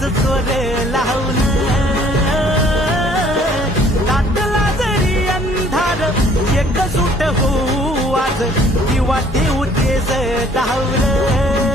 हाच स्वर लावून दाटला जरी अंधार एकजूट होऊ आज दिवा देऊ तेज डावर